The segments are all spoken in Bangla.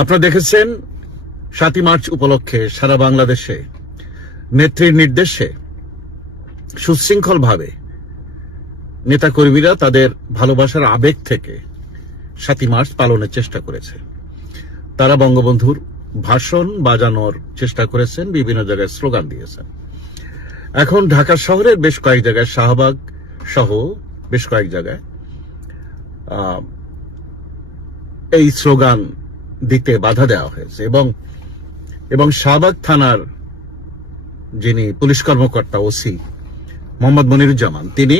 আপনারা দেখেছেন ৭ই মার্চ উপলক্ষে সারা বাংলাদেশে নেত্রীর নির্দেশে সুশৃঙ্খলভাবে নেতাকর্মীরা তাদের ভালোবাসার আবেগ থেকে ৭ই মার্চ পালনের চেষ্টা করেছে। তারা বঙ্গবন্ধুর ভাষণ বাজানোর চেষ্টা করেছেন, বিভিন্ন জায়গায় স্লোগান দিয়েছেন। এখন ঢাকা শহরের বেশ কয়েক জায়গায়, শাহবাগ সহ বেশ কয়েক জায়গায় এই স্লোগান দিতে বাধা দেওয়া হয়েছে এবং শাহবাগ থানার যিনি পুলিশ কর্মকর্তা ওসি মোহাম্মদ মনিরুজ্জামান, তিনি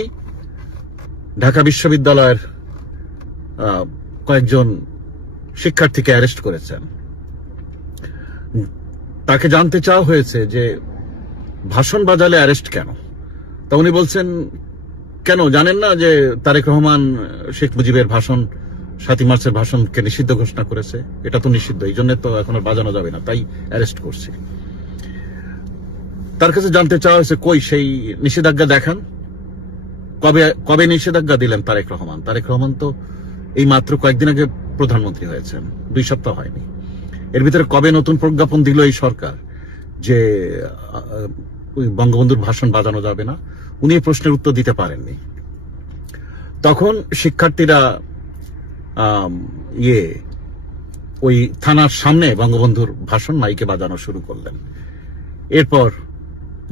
ঢাকা বিশ্ববিদ্যালয়ের কয়েকজন শিক্ষার্থীকে অ্যারেস্ট করেছেন। তাকে জানতে চাওয়া হয়েছে যে ভাষণ বাজালে অ্যারেস্ট কেন। তা উনি বলছেন, কেন জানেন না যে তারেক রহমান শেখ মুজিবের ভাষণ, ৭ই মার্চের ভাষণকে নিষিদ্ধ ঘোষণা করেছে? এটা তো নিষিদ্ধ, এই জন্য তো এখন আর বাজানো যাবে না, তাই অ্যারেস্ট করছে। তার কাছে জানতে চাওয়া হয়েছে, কই সেই নিষেধাজ্ঞা দেখান, কবে নিষেধাজ্ঞা দিলেন তারেক রহমান? তারেক রহমান তো এই মাত্র কয়েকদিন আগে প্রধানমন্ত্রী হয়েছেন, 2 সপ্তাহ হয়নি। এর ভিতরে কবে নতুন প্রজ্ঞাপন দিল এই সরকার যে বঙ্গবন্ধুর ভাষণ বাজানো যাবে না? উনি এই প্রশ্নের উত্তর দিতে পারেননি। তখন শিক্ষার্থীরা ওই থানার সামনে বঙ্গবন্ধুর ভাষণ মাইকে বাজানো শুরু করলেন। এরপর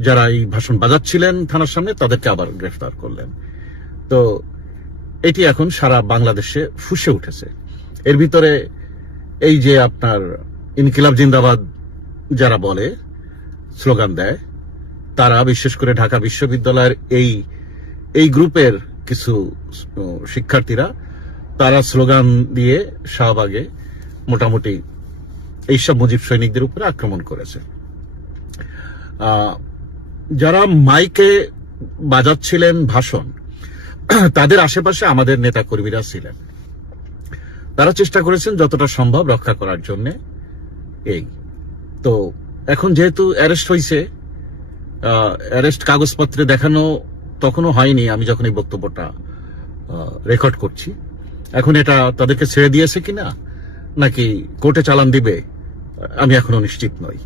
যারা এই ভাষণ বাজাচ্ছিলেন থানার সামনে, তাদেরকে আবার গ্রেফতার করলেন। তো এটি এখন সারা বাংলাদেশে ফুঁসে উঠেছে। এর ভিতরে এই যে আপনার ইনকিলাব জিন্দাবাদ যারা বলে, স্লোগান দেয়, তারা বিশেষ করে ঢাকা বিশ্ববিদ্যালয়ের এই গ্রুপের কিছু শিক্ষার্থীরা, তারা স্লোগান দিয়ে শাহবাগে মোটামুটি এইসব মুজিব সৈনিকদের উপরে আক্রমণ করেছে। যারা মাইকে বাজাচ্ছিলেন ভাষণ, তাদের আশেপাশে আমাদের নেতা কর্মীরা ছিলেন। তারা চেষ্টা করেছেন যতটা সম্ভব রক্ষা করার জন্য। তো এখন যেহেতু অ্যারেস্ট হয়েছে, অ্যারেস্ট কাগজপত্রে দেখানো তখনও হয়নি আমি যখন এই বক্তব্যটা রেকর্ড করছি। এখন এটা তাদেরকে ছেড়ে দিয়েছে কিনা, নাকি কোর্টে চালান দিবে, আমি এখনো নিশ্চিত নই।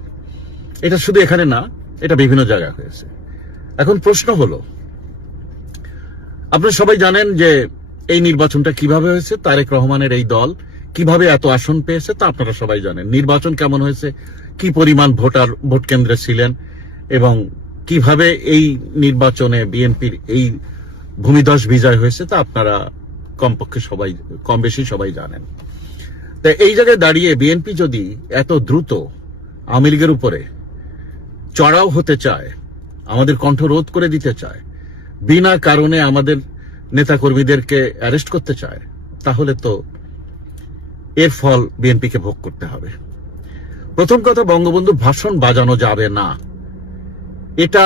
এটা শুধু এখানে না, এটা বিভিন্ন জায়গায় হয়েছে। এখন প্রশ্ন হলো, আপনারা সবাই জানেন যে এই নির্বাচনটা কিভাবে হয়েছে, তারেক রহমানের এই দল কিভাবে এত আসন পেয়েছে, তা আপনারা সবাই জানেন। নির্বাচন কেমন হয়েছে, কি পরিমাণ ভোট কেন্দ্রে ছিলেন, এবং কিভাবে এই নির্বাচনে বিএনপির এই ভূমিধস বিজয় হয়েছে, তা আপনারা কমপক্ষে সবাই, কম বেশি সবাই জানেন। তাই এই জায়গায় দাঁড়িয়ে বিএনপি যদি এত দ্রুত আওয়ামী লীগের উপরে চড়াও হতে চায়, আমাদের কণ্ঠ রোধ করে দিতে চায়, বিনা কারণে আমাদের নেতাকর্মীদেরকে অ্যারেস্ট করতে চায়, তাহলে তো এর ফল বিএনপিকে ভোগ করতে হবে। প্রথম কথা, বঙ্গবন্ধু ভাষণ বাজানো যাবে না, এটা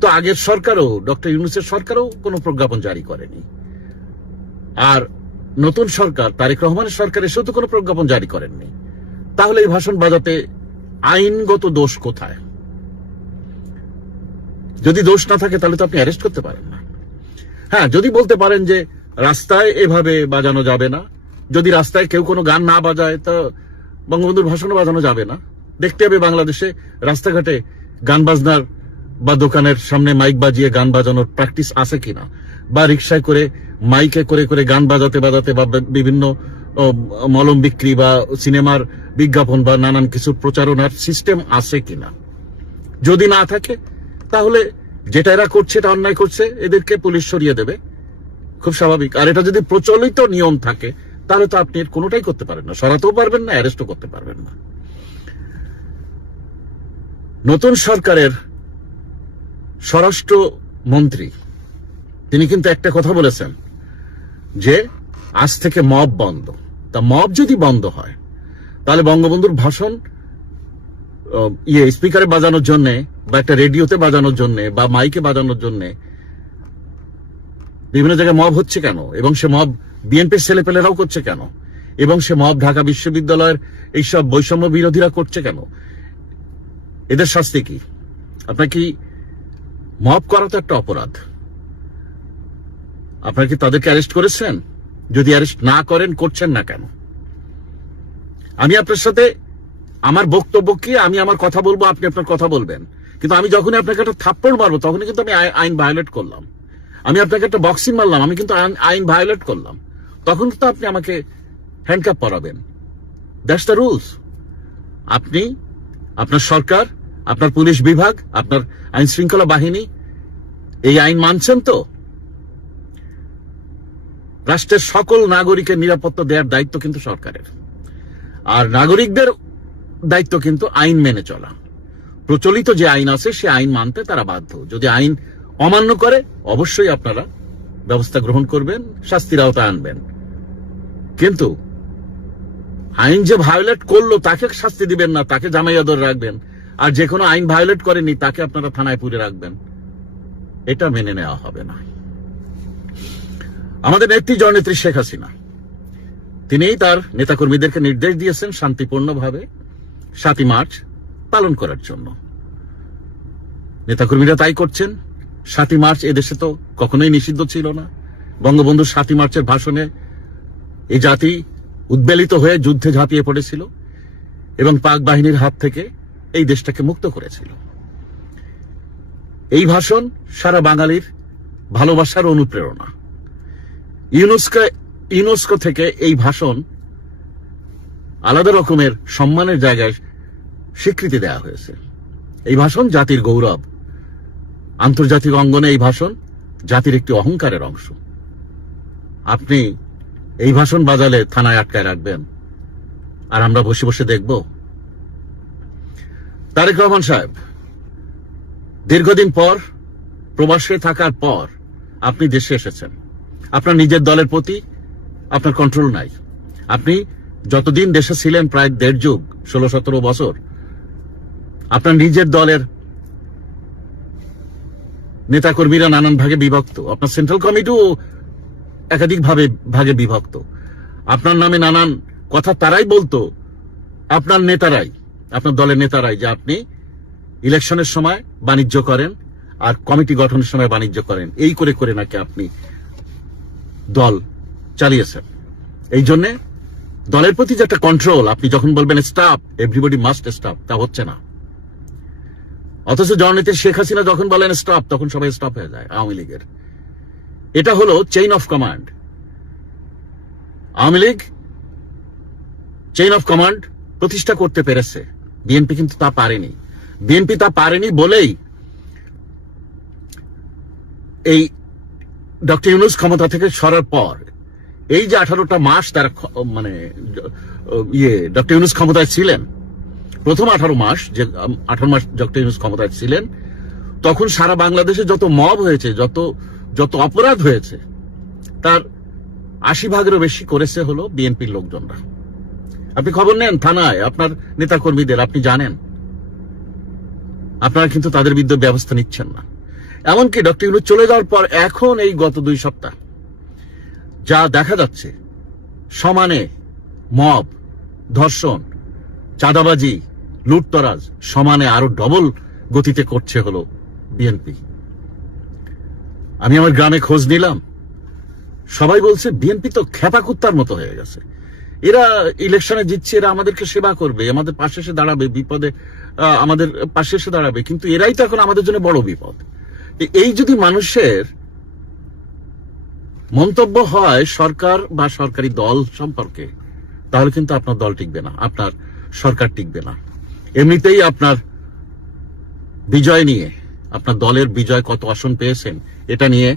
তো আগের সরকারও, ডক্টর ইউনূসের সরকারও কোনো প্রজ্ঞাপন জারি করেনি। আর নতুন সরকার, তারেক রহমানের সরকার, এসেও তো কোনো প্রজ্ঞাপন জারি করেননি। তাহলে এই ভাষণ বাজাতে আইনগত দোষ কোথায়? যদি দোষ না থাকে তাহলে তো আপনি অ্যারেস্ট করতে পারেন না। হ্যাঁ, যদি বলতে পারেন যে রাস্তায় এভাবে বাজানো যাবে না, যদি রাস্তায় কেউ কোনো গান না বাজায়, তা বঙ্গবন্ধুর ভাষণও বাজানো যাবে না। দেখতে হবে বাংলাদেশে রাস্তাঘাটে গান বাজনার বা দোকানের সামনে মাইক বাজিয়ে গান বাজানোর প্র্যাকটিস আছে কিনা, বা রিক্সায় করে মাইকে করে করে গান বাজাতে বাজাতে, বা বিভিন্ন মলম বিক্রি বা সিনেমার বিজ্ঞাপন বা নানান কিছুর প্রচারণার সিস্টেম আছে কিনা। যদি না থাকে, তাহলে যেটা এরা করছে এটা অন্যায় করছে, এদেরকে পুলিশ সরিয়ে দেবে, খুব স্বাভাবিক। আর এটা যদি প্রচলিত নিয়ম থাকে, তাহলে তো আপনি এর কোনোটাই করতে পারেন না, সরাতেও পারবেন না, অ্যারেস্টও করতে পারবেন না। নতুন সরকারের স্বরাষ্ট্র মন্ত্রী, তিনি কিন্তু একটা কথা বলেছেন যে আজ থেকে মব বন্ধ। তা মব যদি বন্ধ হয়, তাহলে বঙ্গবন্ধুর ভাষণ স্পিকারে বাজানোর জন্য, বা একটা রেডিওতে বাজানোর জন্য, বা মাইকে বাজানোর জন্য বিভিন্ন জায়গায় মব হচ্ছে কেন? এবং সে মব বিএনপির ছেলেপেলেরাও করছে কেন? এবং সে মব ঢাকা বিশ্ববিদ্যালয়ের এইসব বৈষম্য বিরোধীরা করছে কেন? এদের শাস্তি কি? আপনার কি মব করা তো একটা অপরাধ, আপনারা কি তাদেরকে অ্যারেস্ট করেছেন? যদি অ্যারেস্ট না করেন, করছেন না কেন? আমি আপনার সাথে আমার বক্তব্য কি, আমি আমার কথা বলবো, আপনি আপনার কথা বলবেন, কিন্তু আমি যখনই আপনাকে একটা থাপ্পড় মারবো তখনই কিন্তু আমি আইন ভায়োলেট করলাম। আমি আপনাকে একটা বক্সিং মারলাম, আমি কিন্তু আইন ভায়োলেট করলাম, তখন তো আপনি আমাকে হ্যান্ডকাপ পরাবেন। That's the rules. আপনি, আপনার সরকার, আপনার পুলিশ বিভাগ, আপনার আইন শৃঙ্খলা বাহিনী এই আইন মানছেন তো? রাষ্ট্রের সকল নাগরিকের নিরাপত্তা দেওয়ার দায়িত্ব কিন্তু সরকারের, আর নাগরিকদের দায়িত্ব কিন্তু আইন মেনে চলা। প্রচলিত যে আইন আছে সে আইন মানতে তারা বাধ্য। যদি আইন অমান্য করে অবশ্যই আপনারা ব্যবস্থা গ্রহণ করবেন, শাস্তির আওতায় আনবেন, কিন্তু আইন যে ভায়োলেট করলো তাকে শাস্তি দিবেন না, তাকে জামাইয়া ধরে রাখবেন, আর যে কোনো আইন ভায়োলেট করেনি তাকে আপনারা থানায় পুরে রাখবেন। এটা মেনে নেওয়া হবে না। আমাদের নেত্রী জননেত্রী শেখ হাসিনা, তিনিই তার নেতাকর্মীদেরকে নির্দেশ দিয়েছেন শান্তিপূর্ণভাবে 7ই মার্চ পালন করার জন্য। নেতাকর্মীরা তাই করছেন। 7ই মার্চ এদেশে তো কখনোই নিষিদ্ধ ছিল না। বঙ্গবন্ধুর 7ই মার্চের ভাষণে এই জাতি উদ্বেলিত হয়ে যুদ্ধে ঝাঁপিয়ে পড়েছিল এবং পাক বাহিনীর হাত থেকে এই দেশটাকে মুক্ত করেছিল। এই ভাষণ সারা বাঙালির ভালোবাসার অনুপ্রেরণা। ইউনেস্কো থেকে এই ভাষণ আলাদা রকমের সম্মানের জায়গায় স্বীকৃতি দেওয়া হয়েছে। এই ভাষণ জাতির গৌরব। আন্তর্জাতিক অঙ্গনে এই ভাষণ জাতির একটি অহংকারের অংশ। আপনি এই ভাষণ বাজালে থানায় আটকায় রাখবেন আর আমরা বসে বসে দেখব? তারেক রহমান সাহেব, দীর্ঘদিন পর প্রবাসে থাকার পর আপনি দেশে এসেছেন। আপনার নিজের দলের প্রতি আপনার কন্ট্রোল নাই। আপনি যতদিন দেশে ছিলেন, প্রায় 1.5 যুগ, 16-17 বছর, আপনার নিজের দলের নেতাকর্মীরা নানান ভাগে বিভক্ত। আপনার সেন্ট্রাল কমিটিও একাধিক ভাগে বিভক্ত। আপনার নামে নানান কথা তারাই বলতো, আপনার নেতারাই, আপনার দলের নেতারাই, যে আপনি ইলেকশনের সময় বাণিজ্য করেন আর কমিটি গঠনের সময় বাণিজ্য করেন। এই করে করে নাকি আপনি দল চালিয়েছেন। এই জন্য দলের প্রতি যে একটা কন্ট্রোল, আপনি যখন বলবেন স্টপ, এভরিবডি মাস্ট স্টপ, তা হচ্ছে না। অথচ জননেত্রী শেখ হাসিনা যখন বলেন স্টপ, তখন সবাই স্টপ হয়ে যায় আওয়ামী লীগের। এটা হলো chain of command. Awami League chain of command প্রতিষ্ঠা করতে পেরেছে, বিএনপি কিন্তু তা পারেনি। বিএনপি তা পারেনি বলেই এই ডক্টর ইউনূস ক্ষমতা থেকে সরার পর এই যে 18টা মাস তারা ডক্টর ইউনূস ক্ষমতায় ছিলেন, প্রথম 18 মাস ডক্টর ইউনূস ক্ষমতায় ছিলেন, তখন সারা বাংলাদেশে যত মব হয়েছে, যত অপরাধ হয়েছে, তার 80% বেশি করেছে হলো বিএনপির লোকজনরা। আপনি খবর নেন থানায় আপনার নেতাকর্মীদের, আপনি জানেন, আপনারা কিন্তু তাদের বিরুদ্ধে ব্যবস্থা নিচ্ছেন না। এমনকি ডক্টর ইউনূস চলে যাওয়ার পর এখন এই গত 2 সপ্তাহ যা দেখা যাচ্ছে, সমানে মব, ধর্ষণ, চাঁদাবাজি, লুটতরাজ সমানে আরো ডবল গতিতে করছে হলো বিএনপি। আমি আমার গ্রামে খোঁজ নিলাম, সবাই বলছে বিএনপি তো খেপা কুত্তার মতো হয়ে গেছে। এরা ইলেকশনে জিতছে, এরা আমাদেরকে সেবা করবে, আমাদের পাশে এসে দাঁড়াবে, বিপদে আমাদের পাশে এসে দাঁড়াবে, কিন্তু এরাই তো এখন আমাদের জন্য বড় বিপদ। এই যদি মানুষের মন্তব্য হয় সরকার বা সরকারি দল সম্পর্কে, তাহলে কিন্তু আপনার দল টিকবে না, আপনার সরকার টিকবে না। এমনিতেই আপনার বিজয় নিয়ে, আপনার দলের বিজয় কত আসন পেয়েছেন, এটা নিয়ে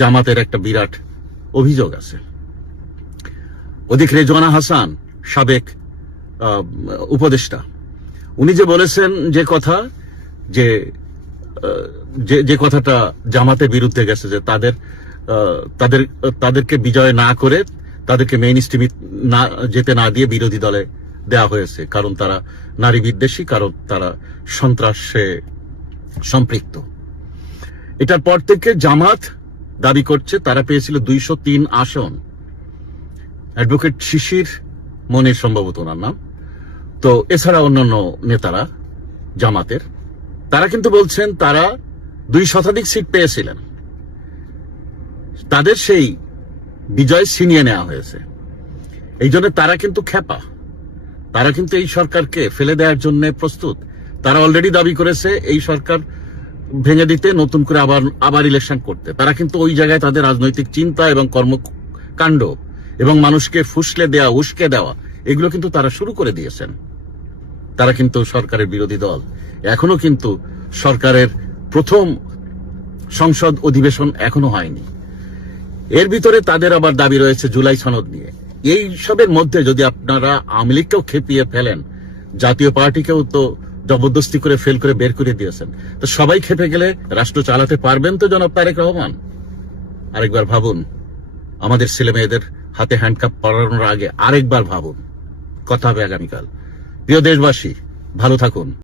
জামাতের একটা বিরাট অভিযোগ আছে। ওদিকে রেজওয়ানা হাসান, সাবেক উপদেষ্টা, উনি যে বলেছেন যে কথা, যে কথাটা জামাতের বিরুদ্ধে গেছে, যে তাদেরকে বিজয় না করে তাদেরকে মেইন স্ট্রিমে যেতে না দিয়ে বিরোধী দলে দেওয়া হয়েছে, কারণ তারা নারী বিদ্বেষী, কারণ তারা সন্ত্রাসে সম্পৃক্ত। এটার পর থেকে জামাত দাবি করছে তারা পেয়েছিল 203 আসন। অ্যাডভোকেট শিশির মনির সম্ভবত ওনার নাম, তো এছাড়া অন্যান্য নেতারা জামাতের, তারা কিন্তু বলছেন তারা 2 শতাধিক সিট পেয়েছিলেন, তাদের সেই বিজয় ছিনিয়ে নেওয়া হয়েছে। এই জন্য তারা কিন্তু খেপা, তারা কিন্তু এই সরকারকে ফেলে দেওয়ার জন্য প্রস্তুত। তারা অলরেডি দাবি করেছে এই সরকার ভেঙে দিতে, নতুন করে আবার ইলেকশন করতে। তারা কিন্তু ওই জায়গায় তাদের রাজনৈতিক চিন্তা এবং কর্মকাণ্ড এবং মানুষকে ফুসলে দেওয়া, উস্কে দেওয়া, এগুলো কিন্তু তারা শুরু করে দিয়েছেন। তারা কিন্তু সরকারের বিরোধী দল। এখনো কিন্তু সরকারের প্রথম সংসদ অধিবেশন এখনো হয়নি। এর ভিতরে তাদের আবার দাবি রয়েছে জুলাই সনদ নিয়ে। এই সবের মধ্যে যদি আপনারা আওয়ামী লীগকেও খেপিয়ে ফেলেন, জাতীয় পার্টিকেও তো জবরদস্তি করে ফেল করে বের করে দিয়েছেন, তো সবাই খেপে গেলে রাষ্ট্র চালাতে পারবেন তো জনাব তারেক রহমান? আরেকবার ভাবুন। আমাদের ছেলে মেয়েদের হাতে হ্যান্ডকাপ পরানোর আগে আরেকবার ভাবুন। কথা হবে আগামীকাল। প্রিয় দেশবাসী, ভালো থাকুন।